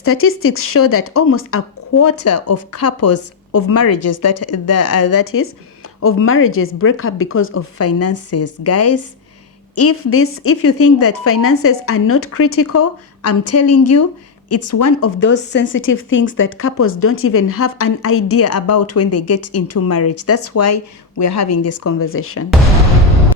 Statistics show that almost a quarter of couples of marriages of marriages break up because of finances. Guys, if you think that finances are not critical, I'm telling you, it's one of those sensitive things that couples don't even have an idea about when they get into marriage. That's why we're having this conversation.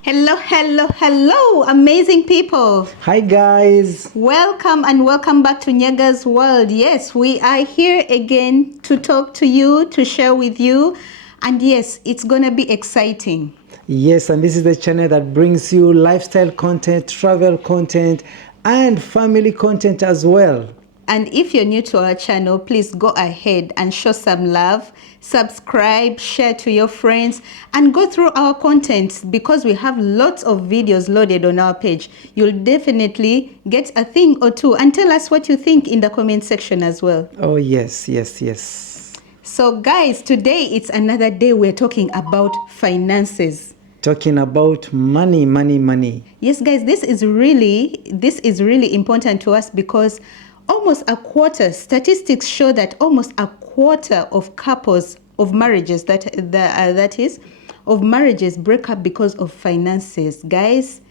Hello, amazing people. Hi guys. Welcome and welcome back to Nyaga's World. Yes, we are here again to talk to you, to share with you. And yes, it's gonna be exciting. Yes, and this is the channel that brings you lifestyle content, travel content, and family content as well. And if you're new to our channel, please go ahead and show some love, subscribe, share to your friends, and go through our content because we have lots of videos loaded on our page. You'll definitely get a thing or two, and tell us what you think in the comment section as well. Oh, yes. So guys, today it's another day we're talking about finances. Talking about money. Yes, guys, this is really important to us because statistics show that almost a quarter of couples of marriages of marriages break up because of finances. Guys,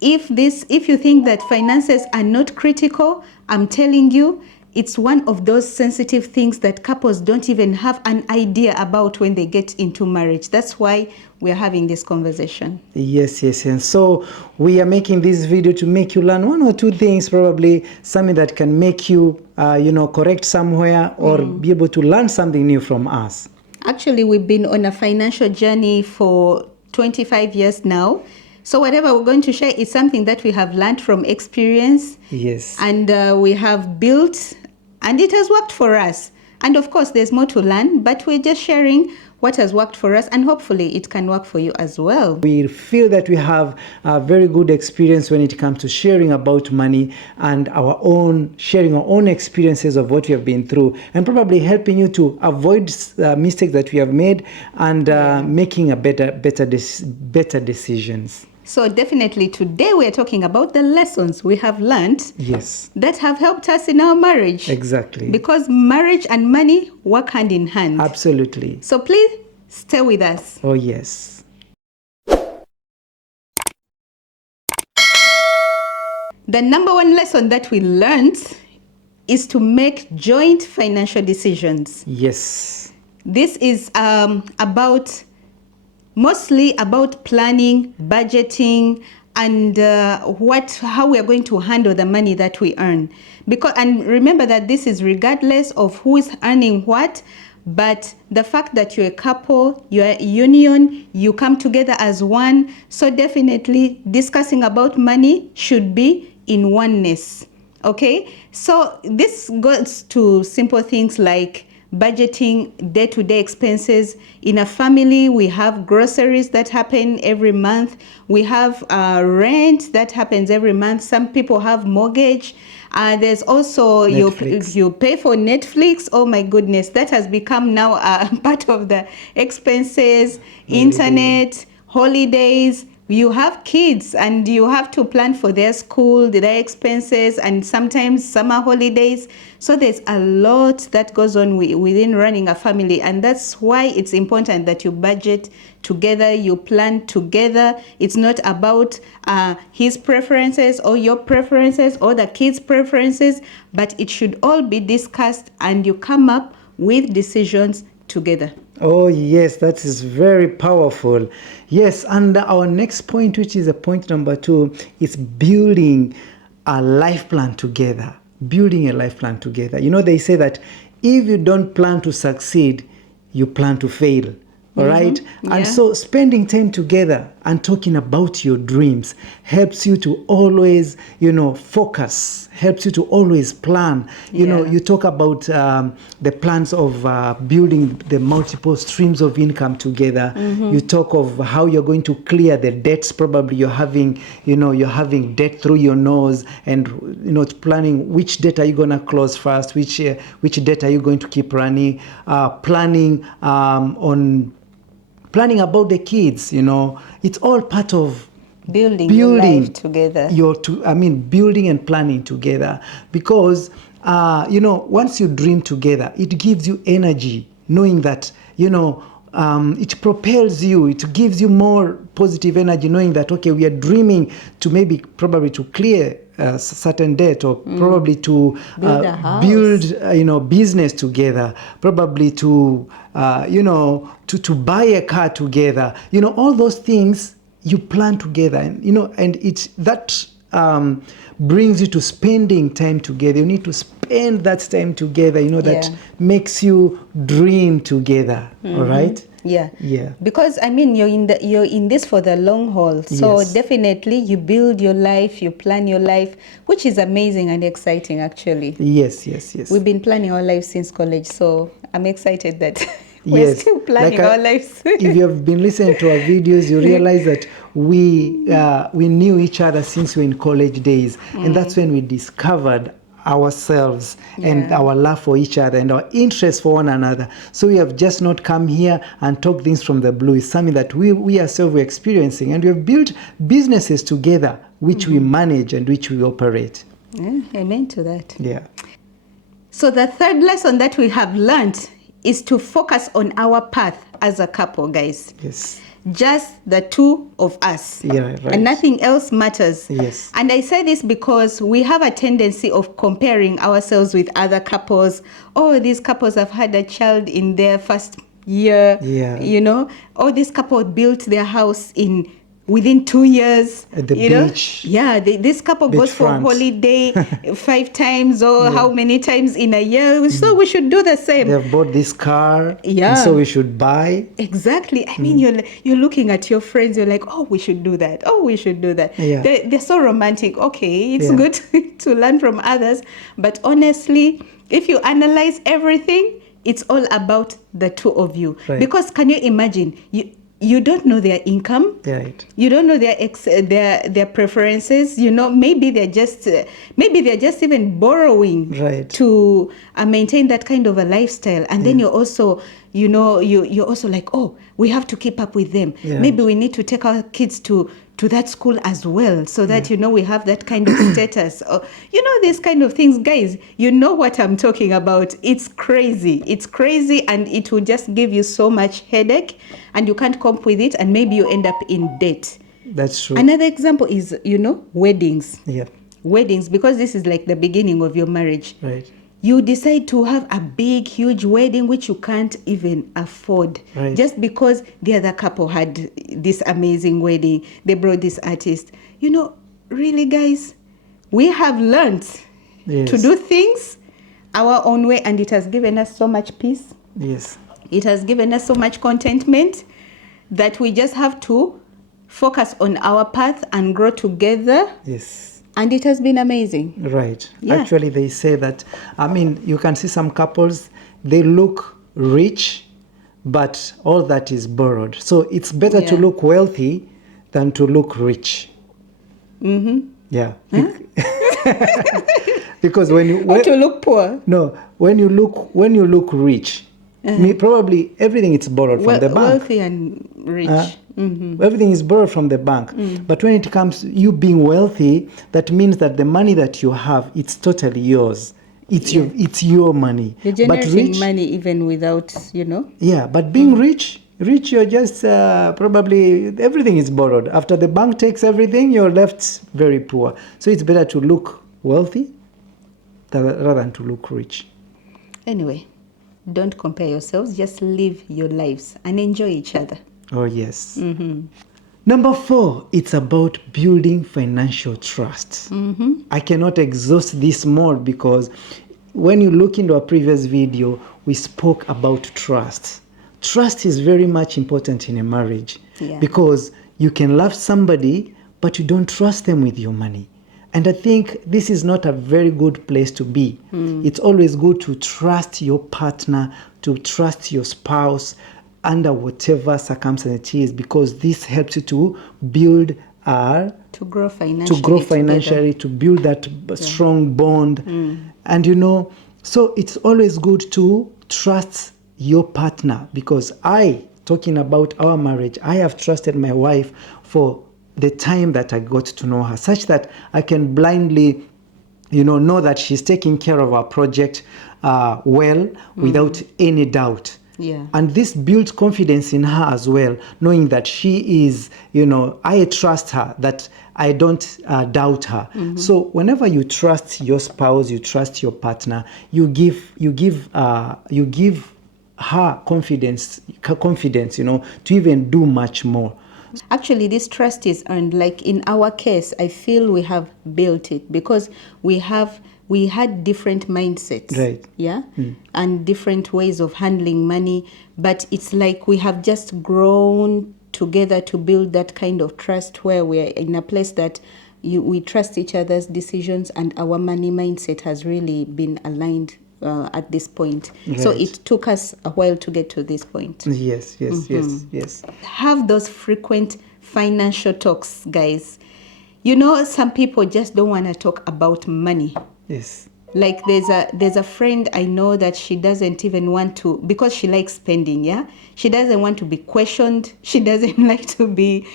if you think that finances are not critical, I'm telling you, it's one of those sensitive things that couples don't even have an idea about when they get into marriage. That's why we're having this conversation. Yes. And so we are making this video to make you learn one or two things, probably something that can make you, correct somewhere or be able to learn something new from us. Actually, we've been on a financial journey for 25 years now. So whatever we're going to share is something that we have learned from experience. Yes. And we have built, and it has worked for us. And of course, there's more to learn, but we're just sharing what has worked for us, and hopefully it can work for you as well. We feel that we have a very good experience when it comes to sharing about money and sharing our own experiences of what we have been through, and probably helping you to avoid mistakes that we have made and making a better decisions. So definitely today we are talking about the lessons we have learned that have helped us in our marriage. Exactly. Because marriage and money work hand in hand. Absolutely. So please stay with us. Oh, yes. The number one lesson that we learned is to make joint financial decisions. Yes. This is mostly about planning, budgeting, and how we are going to handle the money that we earn. And remember that this is regardless of who is earning what, but the fact that you're a couple, you're a union, you come together as one. So definitely discussing about money should be in oneness. Okay? So this goes to simple things like budgeting day-to-day expenses. In a family, we have groceries that happen every month. We have rent that happens every month. Some people have mortgage. There's also you pay for Netflix. Oh my goodness, that has become now part of the expenses. Internet, holidays. You have kids and you have to plan for their school, their expenses, and sometimes summer holidays. So there's a lot that goes on within running a family, and that's why it's important that you budget together, you plan together. It's not about his preferences or your preferences or the kids' preferences, but it should all be discussed and you come up with decisions together. Oh, yes, that is very powerful. Yes, and our next point, which is a point number 2, is building a life plan together. Building a life plan together. You know, they say that if you don't plan to succeed, you plan to fail. All right? Yeah. And so spending time together and talking about your dreams helps you to always, focus, helps you to always plan. You talk about the plans of building the multiple streams of income together. You talk of how you're going to clear the debts. Probably you're having debt through your nose, and planning which debt are you going to close first, which debt are you going to keep running, planning about the kids. It's all part of building your life together. Building and planning together, because once you dream together, it gives you energy, knowing that, it propels you, it gives you more positive energy, knowing that, okay, we are dreaming to probably to clear a certain debt, or probably to Build a house. build business together, probably to to buy a car together, all those things you plan together, and it's that brings you to spending time together. You need to spend that time together, that makes you dream together. All right. Yeah. Because you're in this for the long haul. So Yes. definitely you build your life, you plan your life, which is amazing and exciting actually. Yes. We've been planning our lives since college, so I'm excited that we're still planning our lives. If you have been listening to our videos, you realize that we knew each other since we were in college days, and that's when we discovered ourselves and our love for each other and our interest for one another. So we have just not come here and talk things from the blue. It's something that we ourselves were experiencing, and we have built businesses together which we manage and which we operate. Amen to that. Yeah. So the third lesson that we have learned is to focus on our path as a couple, guys. Yes. Just the two of us. Yeah, right. And nothing else matters. Yes. And I say this because we have a tendency of comparing ourselves with other couples. Oh, these couples have had a child in their first year. Yeah. Oh, this couple built their house within 2 years. At the beach. Yeah, this couple goes for holiday 5 times or how many times in a year. So we should do the same. They've bought this car. Yeah. And so we should buy. Exactly. You're looking at your friends. You're like, oh, we should do that. Oh, we should do that. Yeah. They're so romantic. Okay, it's good to learn from others. But honestly, if you analyze everything, it's all about the two of you. Right. Because can you imagine, you don't know their income. Right. You don't know their preferences. Maybe they're just even borrowing to maintain that kind of a lifestyle. And then you're also, you're also like, oh, we have to keep up with them. Yeah. Maybe we need to take our kids to that school as well, so that we have that kind of status. Or, these kind of things, guys. You know what I'm talking about. It's crazy, and it will just give you so much headache, and you can't cope with it, and maybe you end up in debt. That's true. Another example is weddings. Yeah. Weddings, because this is like the beginning of your marriage. Right. You decide to have a big, huge wedding which you can't even afford. Right. Just because the other couple had this amazing wedding. They brought this artist. Really, guys, we have learned to do things our own way, and it has given us so much peace. Yes. It has given us so much contentment that we just have to focus on our path and grow together. Yes. And it has been amazing. Right. Yeah. Actually, they say that, you can see some couples, they look rich, but all that is borrowed. So it's better to look wealthy than to look rich. Mm-hmm. Yeah. Because when you... Or to look poor. No, when you look rich, probably everything is borrowed from the bank. Wealthy and rich. Everything is borrowed from the bank. But when it comes to you being wealthy, that means that the money that you have, it's totally yours. It's your money. You're generating money even without, Yeah, but being rich, you're just probably everything is borrowed. After the bank takes everything, you're left very poor. So it's better to look wealthy rather than to look rich. Anyway, don't compare yourselves. Just live your lives and enjoy each other. Oh, yes. Mm-hmm. Number 4, it's about building financial trust. Mm-hmm. I cannot exhaust this more because when you look into our previous video, we spoke about trust. Trust is very much important in a marriage because you can love somebody, but you don't trust them with your money. And I think this is not a very good place to be. It's always good to trust your partner, to trust your spouse, under whatever circumstance it is, because this helps you to build to grow financially, to build that strong bond. And so it's always good to trust your partner, because talking about our marriage, I have trusted my wife for the time that I got to know her, such that I can blindly know that she's taking care of our project well, without any doubt. Yeah. And this builds confidence in her as well, knowing that she is, I trust her, that I don't doubt her. So whenever you trust your spouse, you trust your partner, you give her confidence, to even do much more. Actually, this trust is earned. Like in our case, I feel we have built it because we had different mindsets. Right. Yeah. And different ways of handling money. But it's like we have just grown together to build that kind of trust where we're in a place that we trust each other's decisions, and our money mindset has really been aligned at this point. Right. So it took us a while to get to this point. Yes. Have those frequent financial talks, guys. Some people just don't want to talk about money. Yes. Like there's a friend I know that she doesn't even want to, because she likes spending, yeah? She doesn't want to be questioned. She doesn't like to be,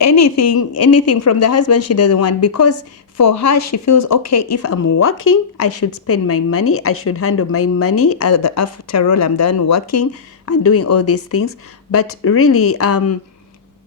anything from the husband she doesn't want, because for her she feels, okay, if I'm working, I should spend my money, I should handle my money. After all, I'm done working and doing all these things. But really,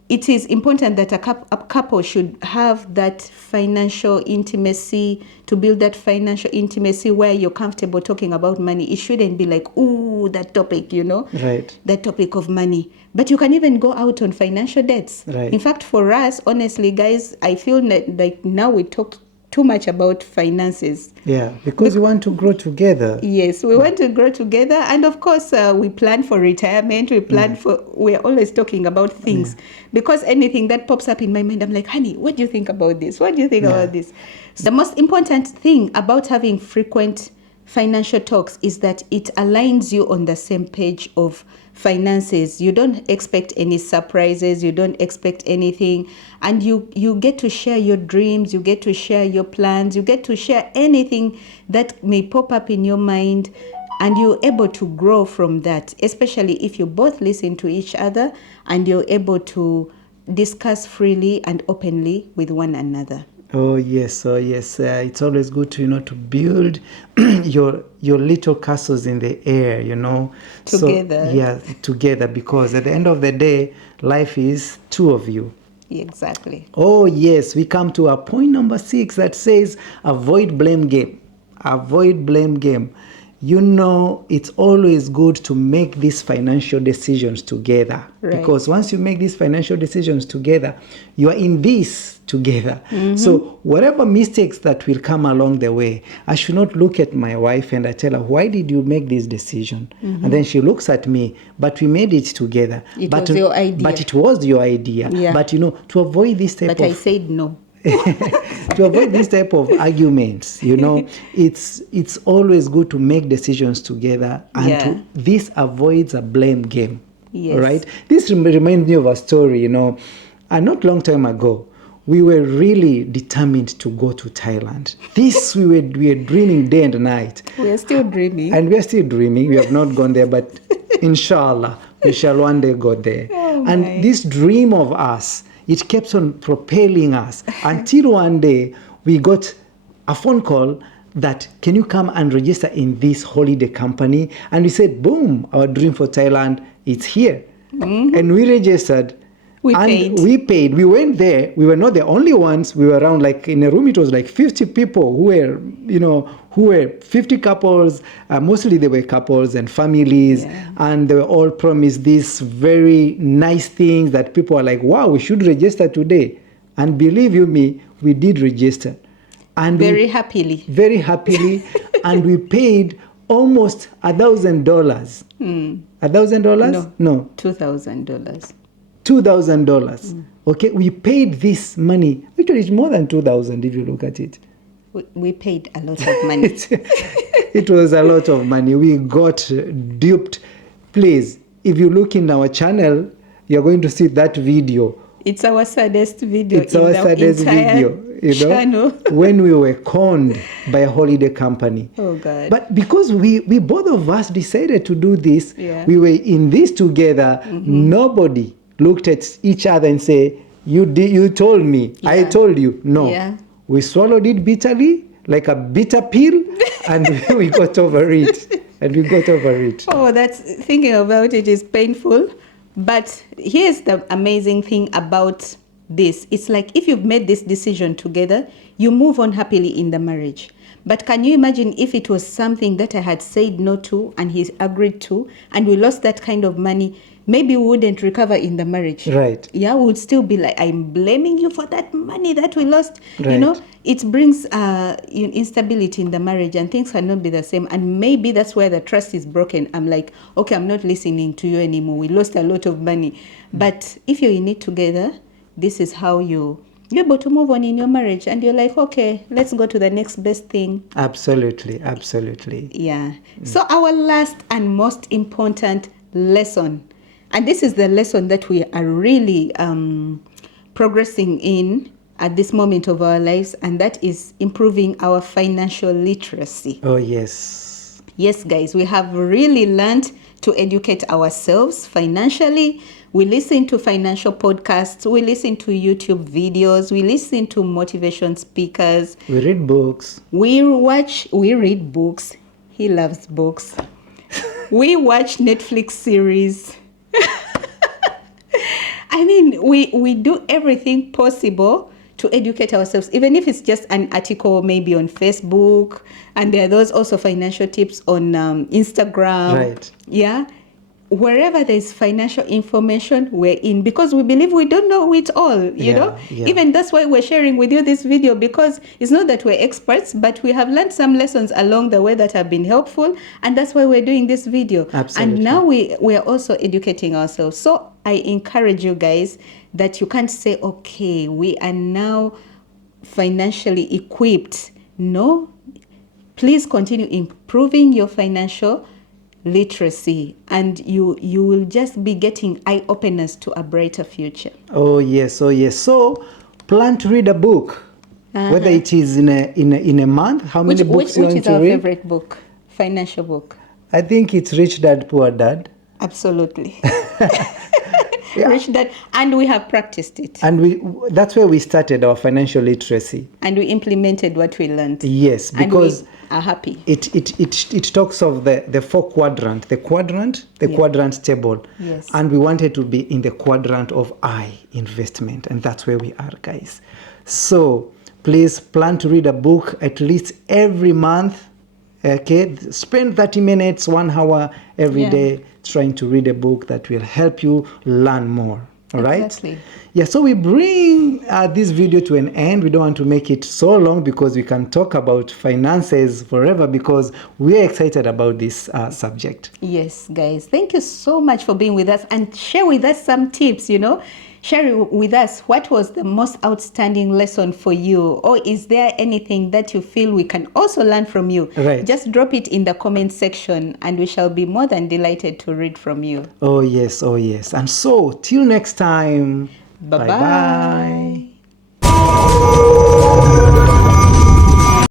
it is important that a couple should have that financial intimacy, to build that financial intimacy where you're comfortable talking about money. It shouldn't be like, ooh, that topic, Right. that topic of money. But you can even go out on financial debts. Right. In fact, for us, honestly, guys, I feel like now we talk too much about finances. Yeah, because we want to grow together. Yes, we want to grow together, and of course, we plan for retirement. We're always talking about things, because anything that pops up in my mind, I'm like, honey, what do you think about this? What do you think about this? So the most important thing about having frequent financial talks is that it aligns you on the same page of finances. You don't expect any surprises, you don't expect anything, and you get to share your dreams, you get to share your plans, you get to share anything that may pop up in your mind, and you're able to grow from that, especially if you both listen to each other and you're able to discuss freely and openly with one another. Oh yes. It's always good to to build your little castles in the air, Together. Together, because at the end of the day, life is two of you. Exactly. Oh yes, we come to our point number 6 that says avoid blame game. Avoid blame game. It's always good to make these financial decisions together. Right. Because once you make these financial decisions together, you are in this together. So whatever mistakes that will come along the way, I should not look at my wife and I tell her, why did you make this decision? And then she looks at me, but we made it together. It was your idea. But it was your idea. Yeah. But to avoid this type But I said no. to avoid this type of arguments, it's always good to make decisions together, and this avoids a blame game. Yes. Right? This reminds me of a story, a not long time ago. We were really determined to go to Thailand. We were dreaming day and night. We are still dreaming. And we are still dreaming. We have not gone there, but inshallah, we shall one day go there. And this dream of us, it kept on propelling us until one day we got a phone call that, can you come and register in this holiday company? And we said, boom, our dream for Thailand, it's here. And we registered. We paid. We went there. We were not the only ones. We were around, like in a room, it was like 50 people who were 50 couples. Mostly they were couples and families. Yeah. And they were all promised these very nice things that people are like, wow, we should register today. And believe you me, we did register. And very happily. And we paid almost $1,000. $1,000? No. $2,000. $2,000. Okay, we paid this money. Actually, it's more than 2,000 if you look at it. We paid a lot of money. It was a lot of money. We got duped. Please, if you look in our channel, you're going to see that video. It's our saddest video. It's our saddest video. Channel. When we were conned by a holiday company. Oh God. But because we both of us decided to do this, we were in this together. Nobody looked at each other and say, you told me, I told you. No. Yeah. We swallowed it bitterly, like a bitter pill, and we got over it. Oh, that's thinking about it is painful. But here's the amazing thing about this. It's like if you've made this decision together, you move on happily in the marriage. But can you imagine if it was something that I had said no to and he agreed to, and we lost that kind of money? Maybe we wouldn't recover in the marriage. Right. Yeah, we would still be like, I'm blaming you for that money that we lost. Right. You know, it brings instability in the marriage, and things cannot be the same. And maybe that's where the trust is broken. I'm like, okay, I'm not listening to you anymore. We lost a lot of money. But if you're in it together, this is how you're able to move on in your marriage, and you're like, okay, let's go to the next best thing. Absolutely. Yeah. So our last and most important lesson, and this is the lesson that we are really progressing in at this moment of our lives, and that is improving our financial literacy. Oh, yes. Yes, guys, we have really learned to educate ourselves financially. We listen to financial podcasts, we listen to YouTube videos, we listen to motivation speakers. We read books. We read books. He loves books. We watch Netflix series. I mean, we do everything possible to educate ourselves, even if it's just an article maybe on Facebook, and there are those also financial tips on Instagram. Right. Yeah. Wherever there's financial information, we're in, because we believe we don't know it all, you know? Yeah. Even that's why we're sharing with you this video, because it's not that we're experts, but we have learned some lessons along the way that have been helpful, and that's why we're doing this video. Absolutely. And now we're also educating ourselves. So I encourage you guys that you can't say, okay, we are now financially equipped. No, please continue improving your financial literacy, and you will just be getting eye openers to a brighter future. Oh yes. So plan to read a book, whether it is in a month. How many books you want Which is to our read? favorite book? Financial book. I think it's Rich Dad Poor Dad. Absolutely. Rich Dad, and we have practiced it, And that's where we started our financial literacy. and we implemented what we learned. Yes, because and we are happy. It talks of the four quadrant, the quadrant table. Yes. And we wanted to be in the quadrant of investment, and that's where we are, guys. So please plan to read a book at least every month. Okay, spend 30 minutes, 1 hour every day trying to read a book that will help you learn more. All right? Exactly. Yeah, so we bring this video to an end. We don't want to make it so long because we can talk about finances forever, because we're excited about this subject. Yes, guys. Thank you so much for being with us, and share with us some tips, you know. Share with us what was the most outstanding lesson for you, or is there anything that you feel we can also learn from you? Right. Just drop it in the comment section, and we shall be more than delighted to read from you. Oh, yes. And so, till next time, Bye-bye. bye-bye.